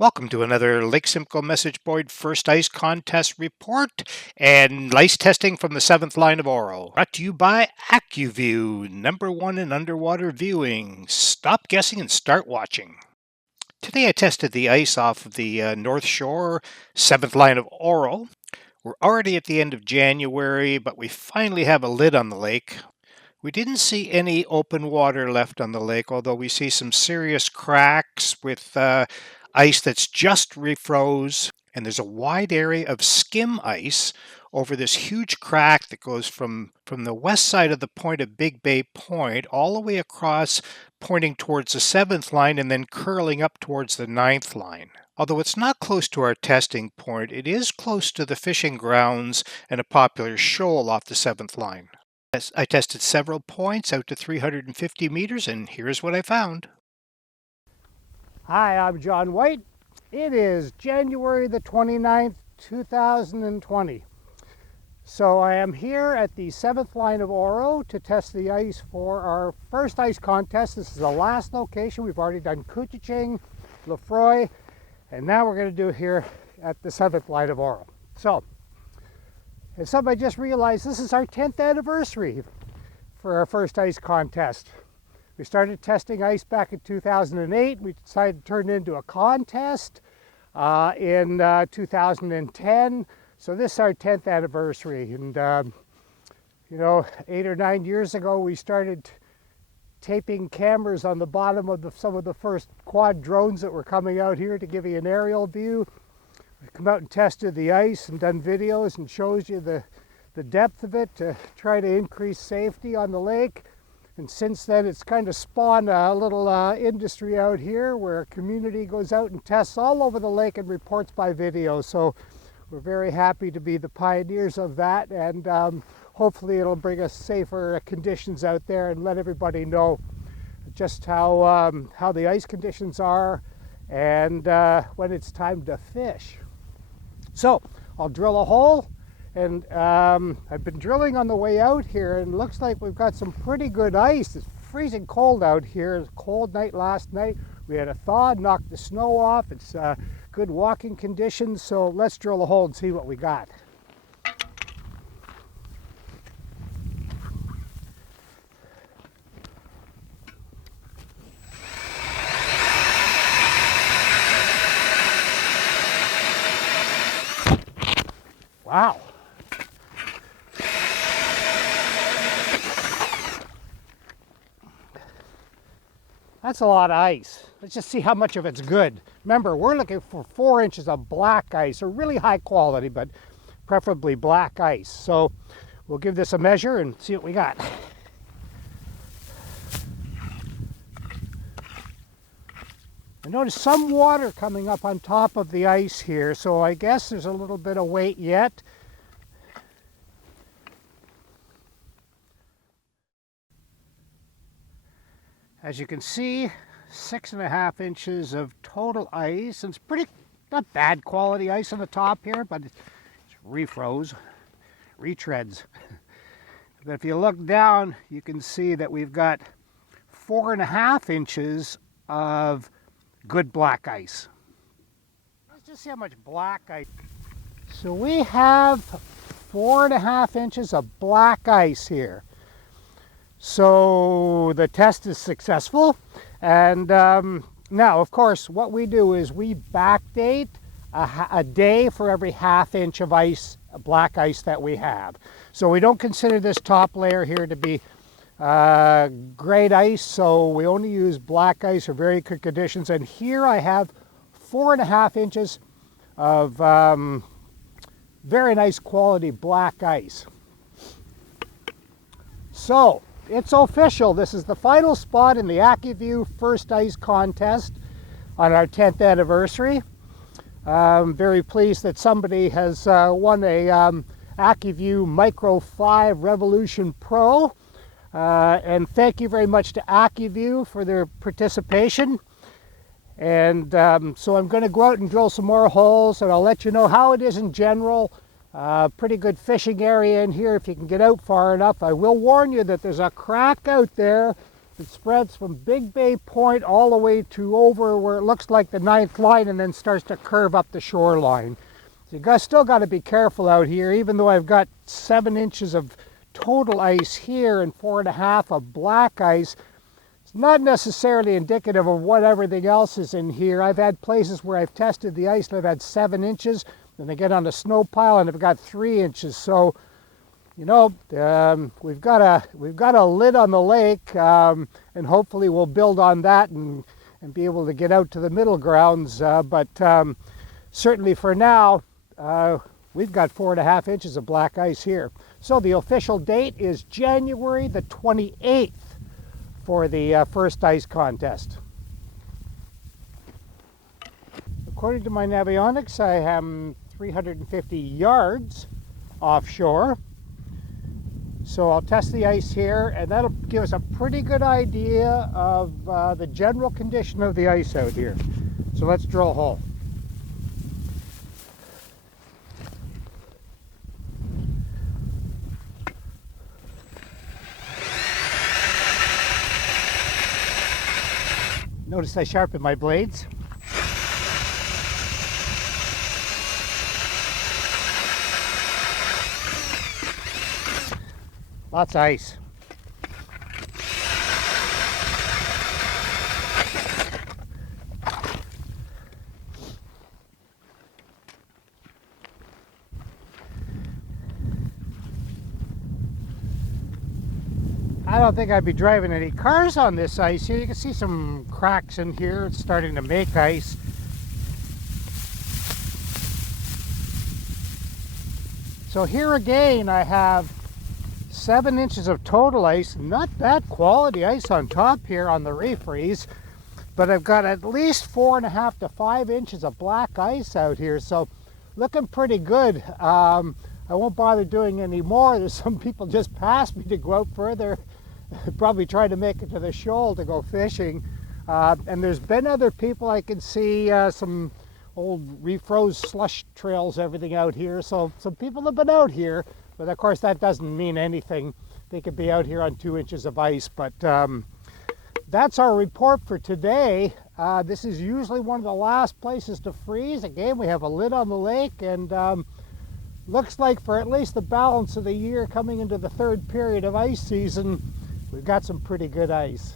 Welcome to another Lake Simcoe Message Board First Ice Contest report and ice testing from the 7th Line of Oro. Brought to you by Aqua-Vu, #1 in underwater viewing. Stop guessing and start watching. Today I tested the ice off of the North Shore, 7th Line of Oro. We're already at the end of January, but we finally have a lid on the lake. We didn't see any open water left on the lake, although we see some serious cracks with ice that's just refroze, and there's a wide area of skim ice over this huge crack that goes from the west side of the point of Big Bay Point all the way across, pointing towards the 7th line and then curling up towards the 9th line. Although it's not close to our testing point, it is close to the fishing grounds and a popular shoal off the 7th line. I tested several points out to 350 meters, and here's what I found. Hi, I'm John White. It is January the 29th, 2020. So I am here at the 7th Line of Oro to test the ice for our first ice contest. This is the last location. We've already done Couchiching, Lefroy, and now we're going to do it here at the 7th Line of Oro. So, and somebody just realized this is our 10th anniversary for our first ice contest. We started testing ice back in 2008. We decided to turn it into a contest in 2010. So this is our 10th anniversary. And, 8 or 9 years ago, we started taping cameras on the bottom of some of the first quad drones that were coming out here to give you an aerial view. We've come out and tested the ice and done videos and shows you the depth of it to try to increase safety on the lake. And since then, it's kind of spawned a little industry out here where a community goes out and tests all over the lake and reports by video. So we're very happy to be the pioneers of that, and hopefully it'll bring us safer conditions out there and let everybody know just how the ice conditions are and when it's time to fish. So I'll drill a hole, and I've been drilling on the way out here, and it looks like we've got some pretty good ice. It's freezing cold out here. It was a cold night last night. We had a thaw, knocked the snow off. It's good walking conditions, so let's drill a hole and see what we got. Wow. That's a lot of ice. Let's just see how much of it's good. Remember, we're looking for 4 inches of black ice, or really high quality, but preferably black ice. So we'll give this a measure and see what we got. I noticed some water coming up on top of the ice here, so I guess there's a little bit of weight yet. As you can see, 6.5 inches of total ice, and it's pretty, not bad quality ice on the top here, but it's refroze, retreads. But if you look down, you can see that we've got 4.5 inches of good black ice. Let's just see how much black ice. So we have 4.5 inches of black ice here. So the test is successful, and now of course what we do is we backdate a day for every ½ inch of ice, black ice that we have. So we don't consider this top layer here to be great ice, so we only use black ice for very good conditions. And here I have 4.5 inches of very nice quality black ice. So it's official. This is the final spot in the Aqua-Vu First Ice Contest on our 10th anniversary. I'm very pleased that somebody has won a Aqua-Vu Micro 5 Revolution Pro. And thank you very much to Aqua-Vu for their participation. And so I'm going to go out and drill some more holes, and I'll let you know how it is in general. Pretty good fishing area in here if you can get out far enough. I will warn you that there's a crack out there It spreads from Big Bay Point all the way to over where it looks like the 9th line and then starts to curve up the shoreline. So you guys still got to be careful out here, even though I've got 7 inches of total ice here and 4.5 of black ice. It's not necessarily indicative of what everything else is in here. I've had places where I've tested the ice and I've had 7 inches, then I get on a snow pile and I've got 3 inches. So, you know, we've got a lid on the lake, and hopefully we'll build on that and be able to get out to the middle grounds. But certainly for now, we've got 4.5 inches of black ice here. So the official date is January the 28th for the first ice contest. According to my navionics, I am 350 yards offshore. So I'll test the ice here, and that'll give us a pretty good idea of the general condition of the ice out here. So let's drill a hole. Notice I sharpened my blades. Lots of ice. I don't think I'd be driving any cars on this ice here. You can see some cracks in here. It's starting to make ice. So here again I have 7 inches of total ice. Not bad quality ice on top here on the refreeze, but I've got at least 4.5 to 5 inches of black ice out here, so looking pretty good. I won't bother doing any more. There's some people just past me to go out further, probably trying to make it to the shoal to go fishing. And there's been other people. I can see some old refroze slush trails, everything out here. So some people have been out here, but of course that doesn't mean anything. They could be out here on 2 inches of ice, but that's our report for today. This is usually one of the last places to freeze. Again, we have a lid on the lake, and looks like for at least the balance of the year coming into the third period of ice season, we've got some pretty good ice.